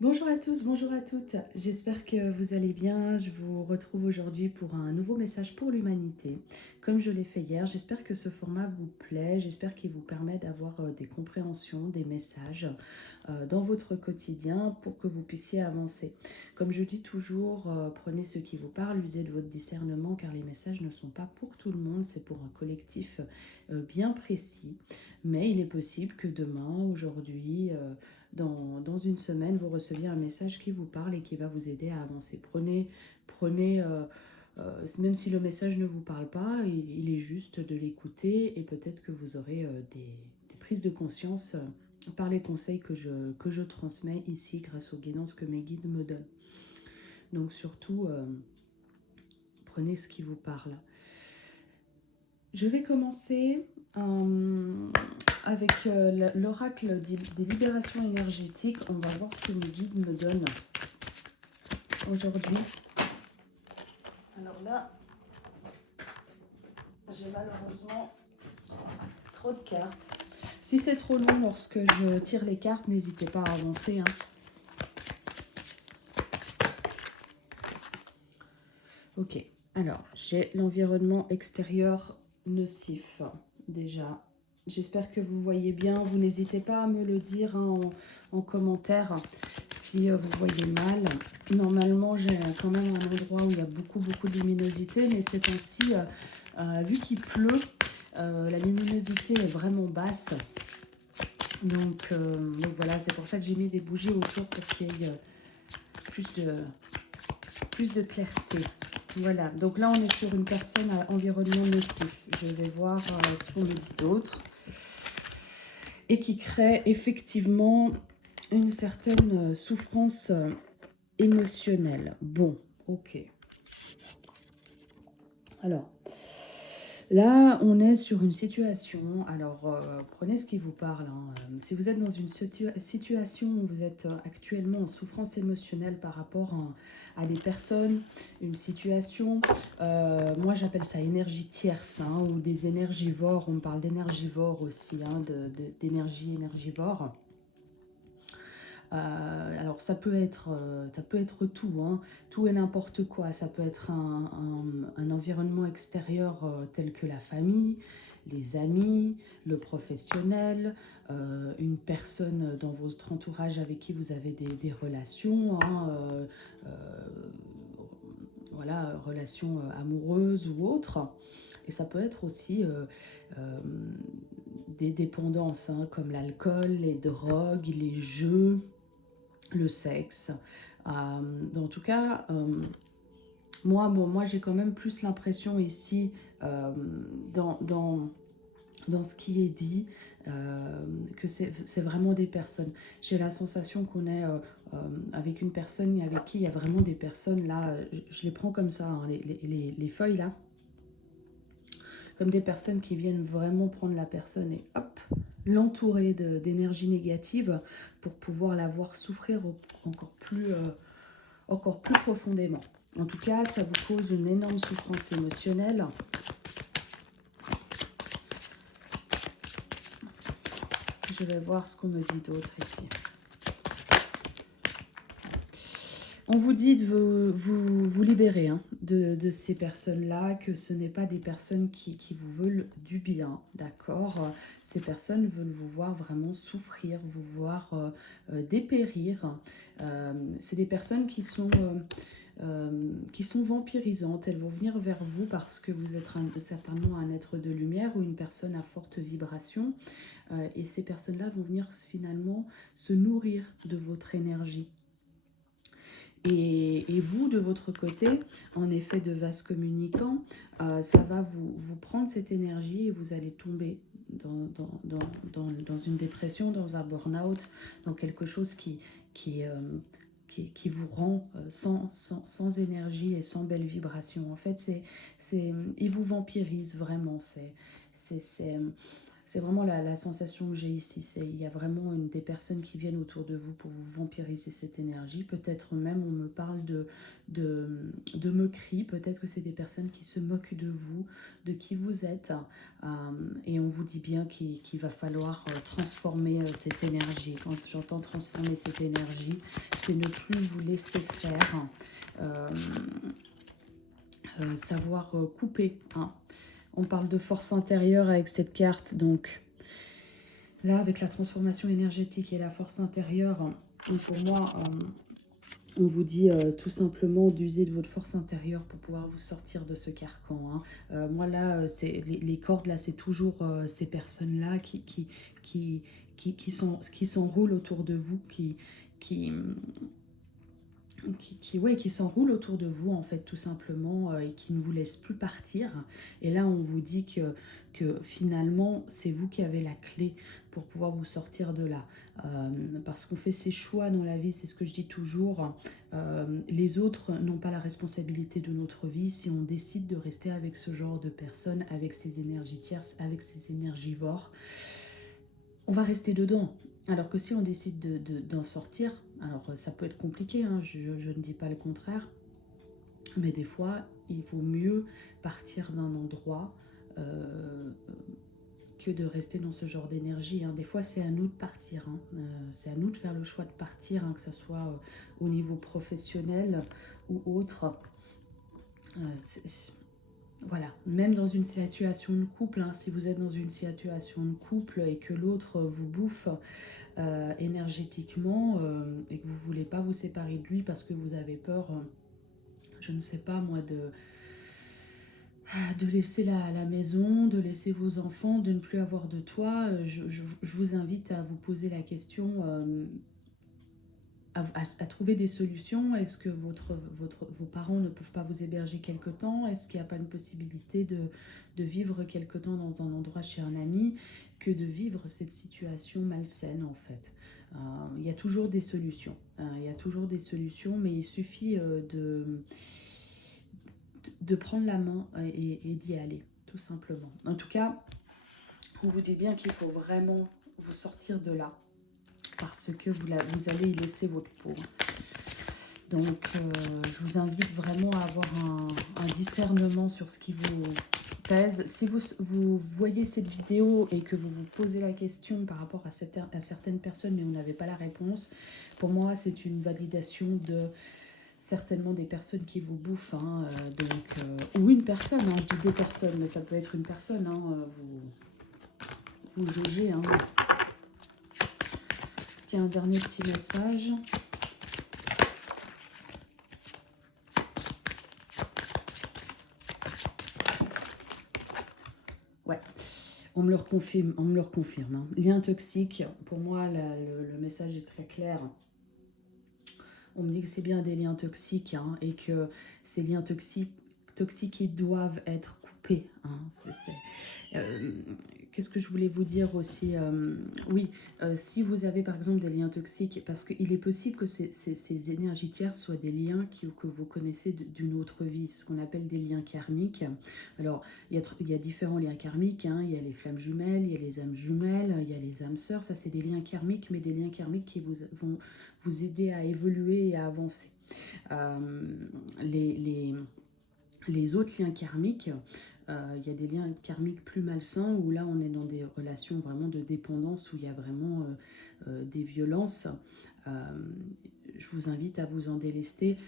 Bonjour à tous, bonjour à toutes. J'espère que vous allez bien. Je vous retrouve aujourd'hui pour un nouveau message pour l'humanité. Comme je l'ai fait hier, j'espère que ce format vous plaît. J'espère qu'il vous permet d'avoir des compréhensions, des messages dans votre quotidien pour que vous puissiez avancer. Comme je dis toujours, prenez ce qui vous parle, usez de votre discernement car les messages ne sont pas pour tout le monde, c'est pour un collectif bien précis. Mais il est possible que demain, aujourd'hui, dans une semaine, vous receviez un message qui vous parle et qui va vous aider à avancer. Même si le message ne vous parle pas, il est juste de l'écouter et peut-être que vous aurez des prises de conscience par les conseils que je transmets ici grâce aux guidances que mes guides me donnent. Donc surtout, prenez ce qui vous parle. Je vais commencer avec l'oracle des libérations énergétiques. On va voir ce que mes guides me donnent aujourd'hui. Alors là, j'ai malheureusement trop de cartes. Si c'est trop long lorsque je tire les cartes, n'hésitez pas à avancer. Ok, alors j'ai l'environnement extérieur nocif déjà. J'espère que vous voyez bien. Vous n'hésitez pas à me le dire en commentaire si vous voyez mal. Normalement, j'ai quand même un endroit où il y a beaucoup de luminosité, mais ces temps-ci, vu qu'il pleut, la luminosité est vraiment basse. Donc voilà, c'est pour ça que j'ai mis des bougies autour pour qu'il y ait plus de clarté. Voilà, donc là on est sur une personne à environnement nocif. Je vais voir ce qu'on me dit d'autre. Et qui crée effectivement une certaine souffrance émotionnelle. Bon, ok. Alors, là, on est sur une situation. Alors, prenez ce qui vous parle. Si vous êtes dans une situation où vous êtes actuellement en souffrance émotionnelle par rapport à des personnes, une situation, moi j'appelle ça énergie tierce ou des énergivores. On me parle d'énergivores aussi, d'énergie énergivore. Alors ça peut être tout, tout et n'importe quoi. Ça peut être un environnement extérieur tel que la famille, les amis, le professionnel, une personne dans votre entourage avec qui vous avez des relations, voilà, relations amoureuses ou autres. Et ça peut être aussi euh, des dépendances comme l'alcool, les drogues, les jeux, le sexe. En tout cas, moi j'ai quand même plus l'impression ici, dans, dans, dans ce qui est dit, que c'est vraiment des personnes. J'ai la sensation qu'on est avec une personne avec qui il y a vraiment des personnes là, je les prends comme ça, les feuilles là, comme des personnes qui viennent vraiment prendre la personne et hop, l'entourer d'énergie négative pour pouvoir la voir souffrir encore plus profondément. En tout cas, ça vous cause une énorme souffrance émotionnelle. Je vais voir ce qu'on me dit d'autre ici. On vous dit de vous libérer de ces personnes-là, que ce n'est pas des personnes qui vous veulent du bien, d'accord? Ces personnes veulent vous voir vraiment souffrir, vous voir dépérir. C'est des personnes qui sont vampirisantes. Elles vont venir vers vous parce que vous êtes certainement un être de lumière ou une personne à forte vibration. Et ces personnes-là vont venir finalement se nourrir de votre énergie. Et vous, de votre côté, en effet de vase communicant, ça va vous prendre cette énergie et vous allez tomber dans une dépression, dans un burn-out, dans quelque chose qui vous rend sans énergie et sans belle vibration. En fait, il vous vampirise vraiment. C'est vraiment la sensation que j'ai ici. Il y a vraiment des personnes qui viennent autour de vous pour vous vampiriser cette énergie. Peut-être même on me parle de moquerie. Peut-être que c'est des personnes qui se moquent de vous, de qui vous êtes. Et on vous dit bien qu'il va falloir transformer cette énergie. Quand j'entends transformer cette énergie, c'est ne plus vous laisser faire. Euh, savoir couper, hein. On parle de force intérieure avec cette carte, donc là avec la transformation énergétique et la force intérieure, pour moi on vous dit tout simplement d'user de votre force intérieure pour pouvoir vous sortir de ce carcan, hein. Moi là, les cordes là, c'est toujours ces personnes là qui s'enroulent autour de vous, qui, qui s'enroulent autour de vous en fait tout simplement, et qui ne vous laissent plus partir. Et là on vous dit que finalement c'est vous qui avez la clé pour pouvoir vous sortir de là, parce qu'on fait ses choix dans la vie, c'est ce que je dis toujours. Les autres n'ont pas la responsabilité de notre vie. Si on décide de rester avec ce genre de personnes, avec ces énergies tierces, avec ces énergivores, on va rester dedans. Alors que si on décide d'en sortir, alors ça peut être compliqué, hein, je ne dis pas le contraire, mais des fois, il vaut mieux partir d'un endroit que de rester dans ce genre d'énergie, hein. Des fois, c'est à nous de partir, hein. C'est à nous de faire le choix de partir, hein, que ce soit au niveau professionnel ou autre. Voilà, même dans une situation de couple, hein, si vous êtes dans une situation de couple et que l'autre vous bouffe énergétiquement, et que vous ne voulez pas vous séparer de lui parce que vous avez peur, je ne sais pas moi, de laisser la maison, de laisser vos enfants, de ne plus avoir de toit, je vous invite à vous poser la question, à trouver des solutions. Est-ce que vos parents ne peuvent pas vous héberger quelque temps? Est-ce qu'il n'y a pas une possibilité de vivre quelque temps dans un endroit chez un ami, que de vivre cette situation malsaine en fait? Il y a toujours des solutions. Il y a toujours des solutions, mais il suffit de prendre la main et d'y aller, tout simplement. En tout cas, on vous dit bien qu'il faut vraiment vous sortir de là, parce que vous allez y laisser votre peau. Donc, je vous invite vraiment à avoir un discernement sur ce qui vous pèse. Si vous voyez cette vidéo et que vous vous posez la question par rapport à certaines personnes, mais vous n'avez pas la réponse, pour moi, c'est une validation de certainement des personnes qui vous bouffent, hein, ou une personne, hein, je dis des personnes, mais ça peut être une personne, hein, vous jugez, hein. Est-ce qu'il y a un dernier petit message? Ouais, on me le reconfirme, hein. Lien toxique, pour moi, le message est très clair. On me dit que c'est bien des liens toxiques, hein, et que ces liens toxiques ils doivent être coupés, hein. Qu'est-ce que je voulais vous dire aussi, oui, si vous avez par exemple des liens toxiques, parce qu'il est possible que ces énergies tierces soient des liens que vous connaissez d'une autre vie, ce qu'on appelle des liens karmiques. Alors, il y a différents liens karmiques, hein. Il y a les flammes jumelles, il y a les âmes jumelles, il y a les âmes sœurs. Ça, c'est des liens karmiques, mais des liens karmiques qui vont vous aider à évoluer et à avancer. Les autres liens karmiques, il y a des liens karmiques plus malsains où là on est dans des relations vraiment de dépendance, où il y a vraiment des violences. Je vous invite à vous en délester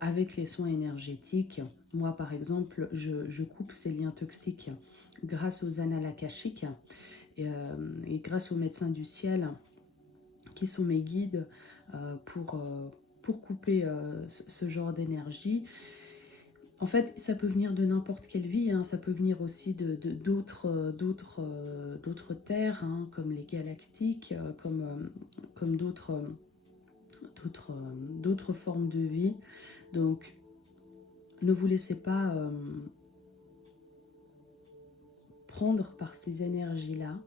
avec les soins énergétiques. Moi par exemple, je coupe ces liens toxiques grâce aux annales akashiques et grâce aux médecins du ciel qui sont mes guides pour couper ce genre d'énergie. En fait, ça peut venir de n'importe quelle vie, hein. Ça peut venir aussi d'autres terres, hein, comme les galactiques, comme d'autres formes de vie. Donc, ne vous laissez pas prendre par ces énergies-là.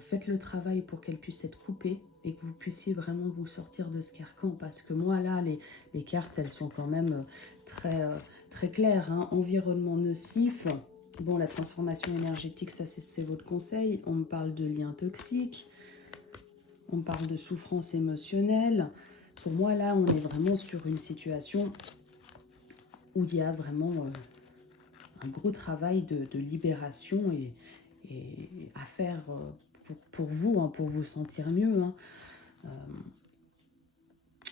Faites le travail pour qu'elles puissent être coupées et que vous puissiez vraiment vous sortir de ce carcan, parce que moi là les cartes elles sont quand même très claires, hein. Environnement nocif, Bon, la transformation énergétique, ça c'est votre conseil. On me parle de liens toxiques, on parle de souffrance émotionnelle. Pour moi, là, on est vraiment sur une situation où il y a vraiment un gros travail de libération et à faire pour vous, hein, pour vous sentir mieux. Hein.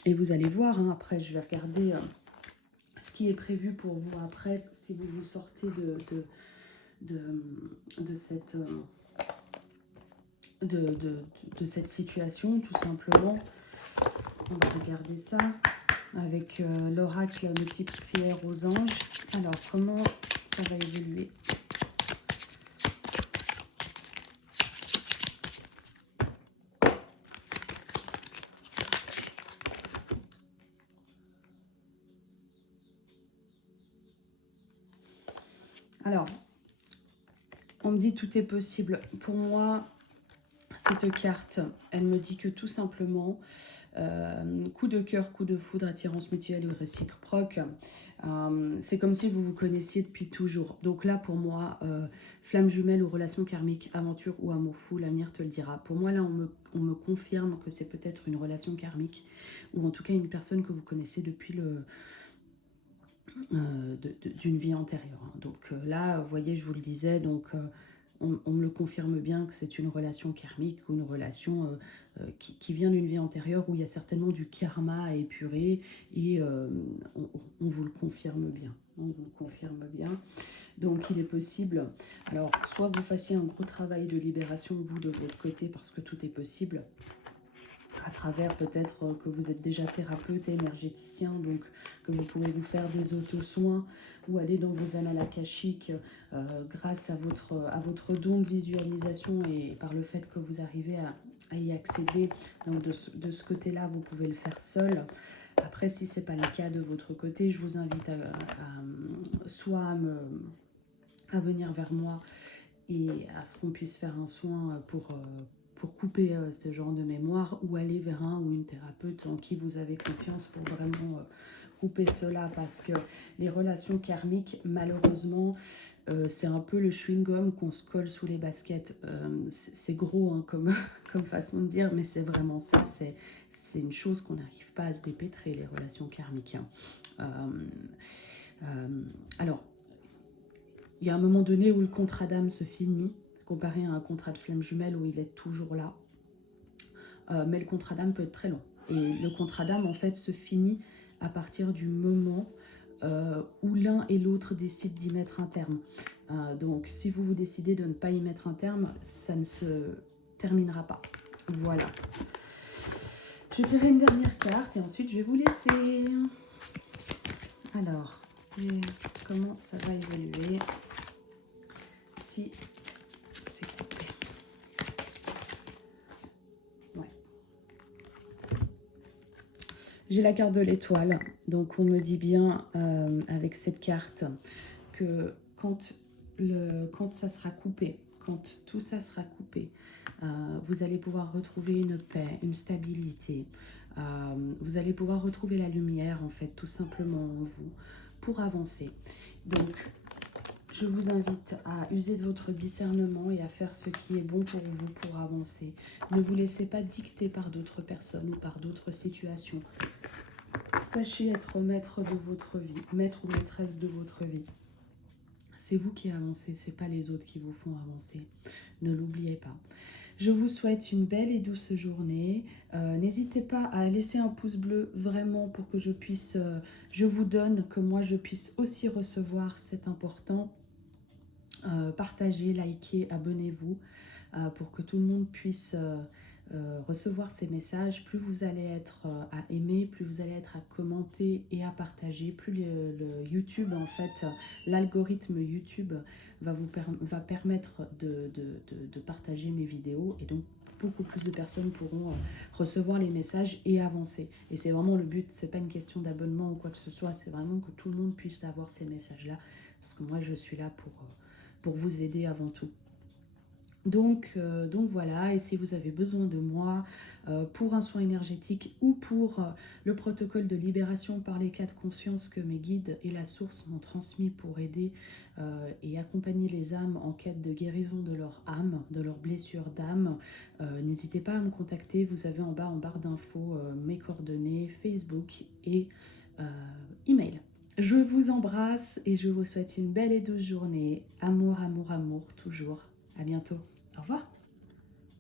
Et vous allez voir, hein, après, je vais regarder ce qui est prévu pour vous après, si vous vous sortez de cette... de cette situation, tout simplement. On va regarder ça avec l'oracle multiple prière aux anges. Alors, comment ça va évoluer? Alors, on me dit tout est possible. Pour moi, cette carte, elle me dit que tout simplement, coup de cœur, coup de foudre, attirance mutuelle ou réciproque, c'est comme si vous vous connaissiez depuis toujours. Donc là, pour moi, flamme jumelle ou relation karmique, aventure ou amour fou, l'avenir te le dira. Pour moi, là, on me confirme que c'est peut-être une relation karmique, ou en tout cas une personne que vous connaissez depuis d'une vie antérieure. Donc là, vous voyez, je vous le disais, donc on me le confirme bien que c'est une relation karmique ou une relation qui vient d'une vie antérieure où il y a certainement du karma à épurer et on vous le confirme bien. On vous le confirme bien. Donc il est possible, alors soit que vous fassiez un gros travail de libération vous de votre côté parce que tout est possible, à travers peut-être que vous êtes déjà thérapeute et énergéticien, donc que vous pouvez vous faire des auto-soins ou aller dans vos annales akashiques grâce à votre don de visualisation et par le fait que vous arrivez à y accéder. Donc de ce côté-là, vous pouvez le faire seul. Après, si ce n'est pas le cas de votre côté, je vous invite soit à venir vers moi et à ce qu'on puisse faire un soin pour couper ce genre de mémoire ou aller vers un ou une thérapeute en qui vous avez confiance pour vraiment couper cela parce que les relations karmiques, malheureusement, c'est un peu le chewing-gum qu'on se colle sous les baskets. C'est gros hein, comme façon de dire, mais c'est vraiment ça. C'est une chose qu'on n'arrive pas à se dépêtrer, les relations karmiques. Hein. Alors, il y a un moment donné où le contrat d'âme se finit, comparé à un contrat de flamme jumelle où il est toujours là. Mais le contrat d'âme peut être très long. Et le contrat d'âme, en fait, se finit à partir du moment où l'un et l'autre décident d'y mettre un terme. Donc, si vous décidez de ne pas y mettre un terme, ça ne se terminera pas. Voilà. Je tirerai une dernière carte et ensuite je vais vous laisser. Alors, comment ça va évoluer si c'est coupé. Ouais. J'ai la carte de l'étoile, donc on me dit bien avec cette carte que quand ça sera coupé, quand tout ça sera coupé, vous allez pouvoir retrouver une paix, une stabilité. Vous allez pouvoir retrouver la lumière, en fait, tout simplement en vous, pour avancer. Donc, je vous invite à user de votre discernement et à faire ce qui est bon pour vous pour avancer. Ne vous laissez pas dicter par d'autres personnes ou par d'autres situations. Sachez être maître de votre vie, maître ou maîtresse de votre vie. C'est vous qui avancez, c'est pas les autres qui vous font avancer. Ne l'oubliez pas. Je vous souhaite une belle et douce journée. N'hésitez pas à laisser un pouce bleu vraiment pour que je vous donne, que moi je puisse aussi recevoir, c'est important. Partagez, likez, abonnez-vous pour que tout le monde puisse recevoir ces messages. Plus vous allez être à aimer, plus vous allez être à commenter et à partager, plus le YouTube, en fait, l'algorithme YouTube va permettre de partager mes vidéos et donc beaucoup plus de personnes pourront recevoir les messages et avancer. Et c'est vraiment le but, c'est pas une question d'abonnement ou quoi que ce soit, c'est vraiment que tout le monde puisse avoir ces messages-là, parce que moi je suis là pour vous aider avant tout. Donc voilà, et si vous avez besoin de moi pour un soin énergétique ou pour le protocole de libération par les cas de conscience que mes guides et la source m'ont transmis pour aider et accompagner les âmes en quête de guérison de leur âme, de leurs blessures d'âme, n'hésitez pas à me contacter. Vous avez en bas en barre d'infos mes coordonnées, Facebook et euh, email. Je vous embrasse et je vous souhaite une belle et douce journée. Amour, amour, amour, toujours. À bientôt. Au revoir.